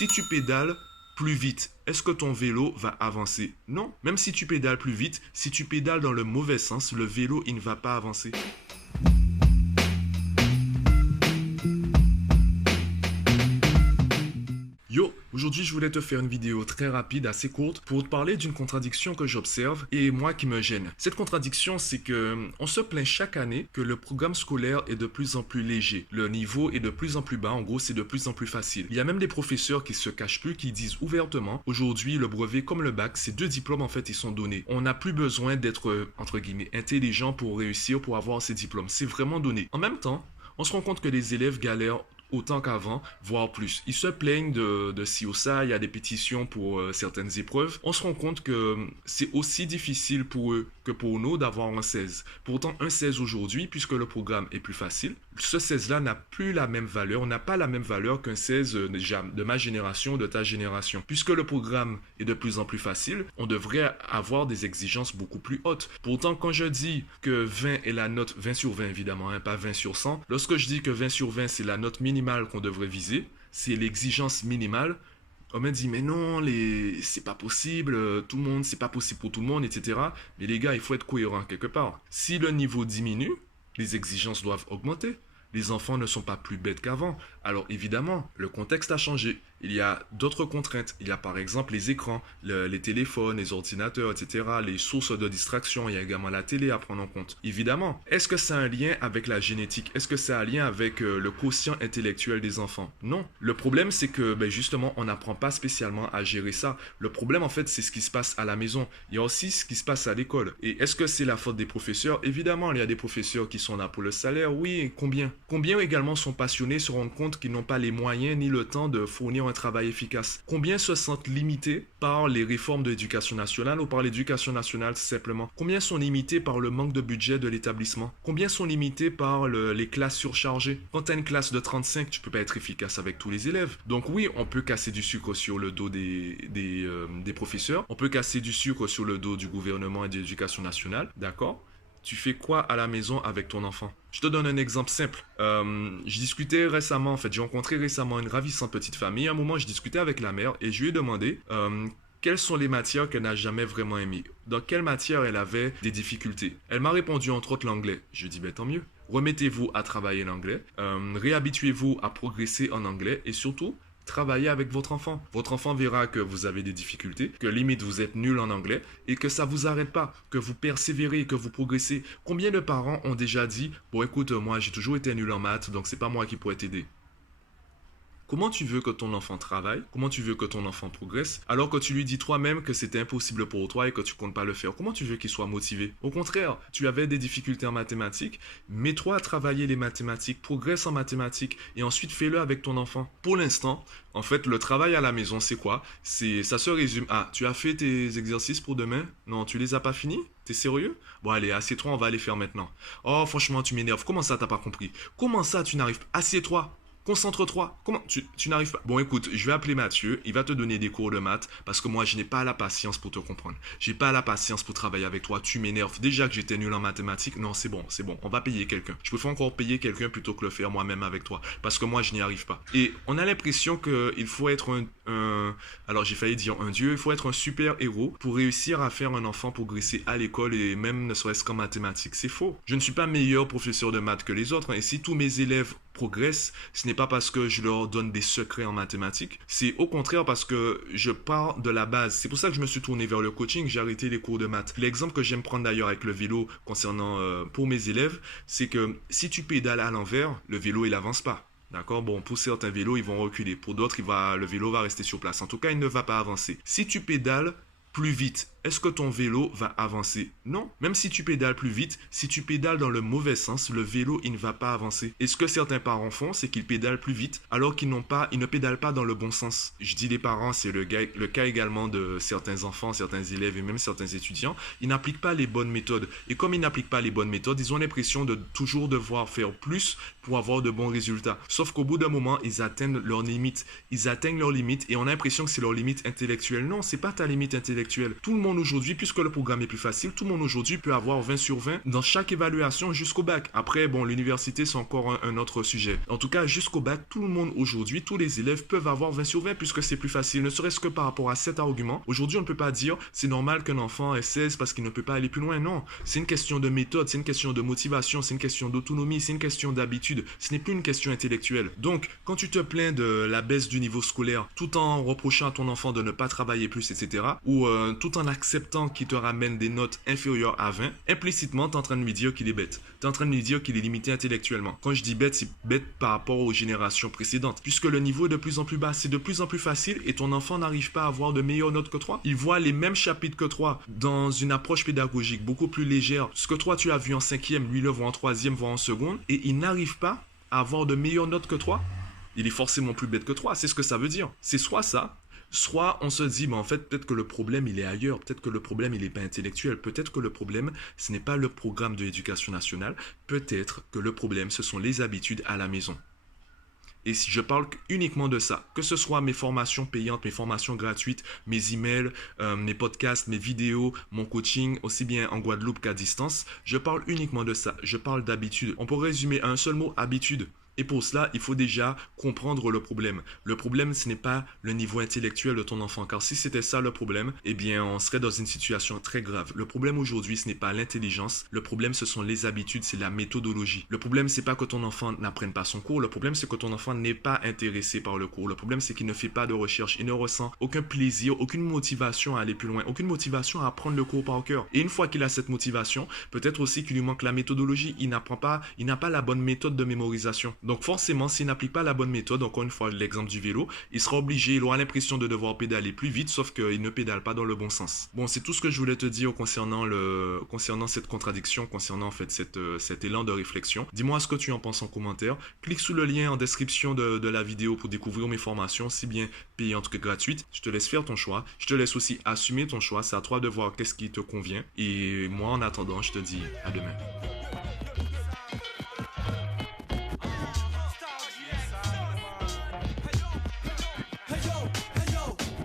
Si tu pédales plus vite, est-ce que ton vélo va avancer? Non. Même si tu pédales plus vite, si tu pédales dans le mauvais sens, le vélo, il ne va pas avancer. Yo, aujourd'hui je voulais te faire une vidéo très rapide, assez courte, pour te parler d'une contradiction que j'observe et moi qui me gêne. Cette contradiction, c'est que on se plaint chaque année que le programme scolaire est de plus en plus léger. Le niveau est de plus en plus bas, en gros c'est de plus en plus facile. Il y a même des professeurs qui se cachent plus, qui disent ouvertement, aujourd'hui le brevet comme le bac, ces deux diplômes en fait ils sont donnés. On n'a plus besoin d'être, entre guillemets, intelligent pour réussir, pour avoir ces diplômes. C'est vraiment donné. En même temps, on se rend compte que les élèves galèrent autant qu'avant, voire plus. Ils se plaignent de ci ou ça, il y a des pétitions pour certaines épreuves. On se rend compte que c'est aussi difficile pour eux que pour nous d'avoir un 16. Pourtant, un 16 aujourd'hui, puisque le programme est plus facile, ce 16-là n'a plus la même valeur, n'a pas la même valeur qu'un 16 de ma génération, de ta génération. Puisque le programme est de plus en plus facile, on devrait avoir des exigences beaucoup plus hautes. Pourtant, quand je dis que 20 est la note, 20 sur 20 évidemment, hein, pas 20 sur 100, lorsque je dis que 20 sur 20 c'est la note minimale qu'on devrait viser, c'est l'exigence minimale. On m'a dit mais non, c'est pas possible, tout le monde, c'est pas possible pour tout le monde, etc. Mais les gars, il faut être cohérent quelque part. Si le niveau diminue, les exigences doivent augmenter. Les enfants ne sont pas plus bêtes qu'avant. Alors évidemment, le contexte a changé. Il y a d'autres contraintes. Il y a par exemple les écrans, les téléphones, les ordinateurs, etc. Les sources de distraction. Il y a également la télé à prendre en compte. Évidemment, est-ce que ça a un lien avec la génétique? Est-ce que ça a un lien avec le quotient intellectuel des enfants? Non. Le problème, c'est que justement, on n'apprend pas spécialement à gérer ça. Le problème, en fait, c'est ce qui se passe à la maison. Il y a aussi ce qui se passe à l'école. Et est-ce que c'est la faute des professeurs? Évidemment, il y a des professeurs qui sont là pour le salaire. Oui, combien? Combien également sont passionnés, se rendent compte qu'ils n'ont pas les moyens ni le temps de fournir un travail efficace? Combien se sentent limités par les réformes de l'éducation nationale ou par l'éducation nationale simplement? Combien sont limités par le manque de budget de l'établissement? Combien sont limités par les classes surchargées? Quand tu as une classe de 35, tu peux pas être efficace avec tous les élèves. Donc oui, on peut casser du sucre sur le dos des professeurs, on peut casser du sucre sur le dos du gouvernement et de l'éducation nationale, d'accord? Tu fais quoi à la maison avec ton enfant? Je te donne un exemple simple. Je discutais récemment, en fait, j'ai rencontré récemment une ravissante petite famille. À un moment, je discutais avec la mère et je lui ai demandé quelles sont les matières qu'elle n'a jamais vraiment aimées. Dans quelle matière elle avait des difficultés? Elle m'a répondu entre autres l'anglais. Je lui ai dit, tant mieux. Remettez-vous à travailler l'anglais. Réhabituez-vous à progresser en anglais et surtout, travaillez avec votre enfant. Votre enfant verra que vous avez des difficultés, que limite vous êtes nul en anglais et que ça vous arrête pas, que vous persévérez, que vous progressez. Combien de parents ont déjà dit « Bon écoute, moi j'ai toujours été nul en maths, donc c'est pas moi qui pourrais t'aider ». Comment tu veux que ton enfant travaille? Comment tu veux que ton enfant progresse? Alors que tu lui dis toi-même que c'était impossible pour toi et que tu comptes pas le faire. Comment tu veux qu'il soit motivé? Au contraire, tu avais des difficultés en mathématiques, mets-toi à travailler les mathématiques, progresse en mathématiques et ensuite fais-le avec ton enfant. Pour l'instant, en fait, le travail à la maison, c'est quoi? Ça se résume à, tu as fait tes exercices pour demain? Non, tu les as pas finis? T'es sérieux? Bon allez, assieds-toi, on va les faire maintenant. Oh, franchement, tu m'énerves. Comment ça, t'as pas compris? Comment ça, tu n'arrives pas? Assieds-toi. Concentre-toi. Comment tu n'arrives pas? Bon, écoute, je vais appeler Mathieu. Il va te donner des cours de maths parce que moi, je n'ai pas la patience pour te comprendre. J'ai pas la patience pour travailler avec toi. Tu m'énerves. Déjà que j'étais nul en mathématiques. Non, c'est bon, c'est bon. On va payer quelqu'un. Je préfère encore payer quelqu'un plutôt que le faire moi-même avec toi parce que moi, je n'y arrive pas. Et on a l'impression qu'il faut être alors j'ai failli dire un dieu. Il faut être un super héros pour réussir à faire un enfant progresser à l'école et même ne serait-ce qu'en mathématiques. C'est faux. Je ne suis pas meilleur professeur de maths que les autres. Et si tous mes élèves progressent, ce n'est pas parce que je leur donne des secrets en mathématiques, c'est au contraire parce que je pars de la base. C'est pour ça que je me suis tourné vers le coaching, j'ai arrêté les cours de maths. L'exemple que j'aime prendre d'ailleurs avec le vélo concernant pour mes élèves, c'est que si tu pédales à l'envers, le vélo il avance pas. D'accord? Bon, pour certains vélos, ils vont reculer. Pour d'autres, le vélo va rester sur place. En tout cas, il ne va pas avancer. Si tu pédales plus vite, est-ce que ton vélo va avancer? Non. Même si tu pédales plus vite, si tu pédales dans le mauvais sens, le vélo, il ne va pas avancer. Et ce que certains parents font, c'est qu'ils pédalent plus vite, alors qu'ils ne pédalent pas dans le bon sens. Je dis les parents, c'est le cas également de certains enfants, certains élèves et même certains étudiants. Ils n'appliquent pas les bonnes méthodes. Et comme ils n'appliquent pas les bonnes méthodes, ils ont l'impression de toujours devoir faire plus pour avoir de bons résultats. Sauf qu'au bout d'un moment, ils atteignent leurs limites. Ils atteignent leurs limites et on a l'impression que c'est leur limite intellectuelle. Non, c'est pas ta limite intellectuelle. Tout le monde aujourd'hui, puisque le programme est plus facile, tout le monde aujourd'hui peut avoir 20 sur 20 dans chaque évaluation jusqu'au bac. Après, bon, l'université, c'est encore un autre sujet. En tout cas, jusqu'au bac, tout le monde aujourd'hui, tous les élèves peuvent avoir 20 sur 20 puisque c'est plus facile. Ne serait-ce que par rapport à cet argument. Aujourd'hui, on ne peut pas dire c'est normal qu'un enfant ait 16 parce qu'il ne peut pas aller plus loin. Non, c'est une question de méthode, c'est une question de motivation, c'est une question d'autonomie, c'est une question d'habitude. Ce n'est plus une question intellectuelle. Donc, quand tu te plains de la baisse du niveau scolaire tout en reprochant à ton enfant de ne pas travailler plus, etc., ou tout en acceptant qu'il te ramène des notes inférieures à 20, implicitement, tu es en train de lui dire qu'il est bête. Tu es en train de lui dire qu'il est limité intellectuellement. Quand je dis bête, c'est bête par rapport aux générations précédentes. Puisque le niveau est de plus en plus bas, c'est de plus en plus facile et ton enfant n'arrive pas à avoir de meilleures notes que toi. Il voit les mêmes chapitres que toi dans une approche pédagogique beaucoup plus légère. Ce que toi tu as vu en 5e, lui le voit en 3e, voire en seconde, et il n'arrive pas à avoir de meilleures notes que toi. Il est forcément plus bête que toi, c'est ce que ça veut dire. C'est soit ça, soit on se dit, mais en fait, peut-être que le problème, il est ailleurs. Peut-être que le problème, il n'est pas intellectuel. Peut-être que le problème, ce n'est pas le programme de l'éducation nationale. Peut-être que le problème, ce sont les habitudes à la maison. Et si je parle uniquement de ça, que ce soit mes formations payantes, mes formations gratuites, mes emails, mes podcasts, mes vidéos, mon coaching, aussi bien en Guadeloupe qu'à distance, je parle uniquement de ça. Je parle d'habitude. On peut résumer à un seul mot, habitude. Et pour cela, il faut déjà comprendre le problème. Le problème, ce n'est pas le niveau intellectuel de ton enfant, car si c'était ça le problème, eh bien, on serait dans une situation très grave. Le problème aujourd'hui, ce n'est pas l'intelligence. Le problème, ce sont les habitudes, c'est la méthodologie. Le problème, c'est pas que ton enfant n'apprenne pas son cours. Le problème, c'est que ton enfant n'est pas intéressé par le cours. Le problème, c'est qu'il ne fait pas de recherche. Il ne ressent aucun plaisir, aucune motivation à aller plus loin, aucune motivation à apprendre le cours par cœur. Et une fois qu'il a cette motivation, peut-être aussi qu'il lui manque la méthodologie. Il n'a pas la bonne méthode de mémorisation. Donc forcément, s'il n'applique pas la bonne méthode, encore une fois l'exemple du vélo, il sera obligé, il aura l'impression de devoir pédaler plus vite, sauf qu'il ne pédale pas dans le bon sens. Bon, c'est tout ce que je voulais te dire concernant cette contradiction, concernant en fait cet élan de réflexion. Dis-moi ce que tu en penses en commentaire. Clique sous le lien en description de la vidéo pour découvrir mes formations, si bien payantes que gratuites. Je te laisse faire ton choix. Je te laisse aussi assumer ton choix. C'est à toi de voir qu'est-ce qui te convient. Et moi, en attendant, je te dis à demain.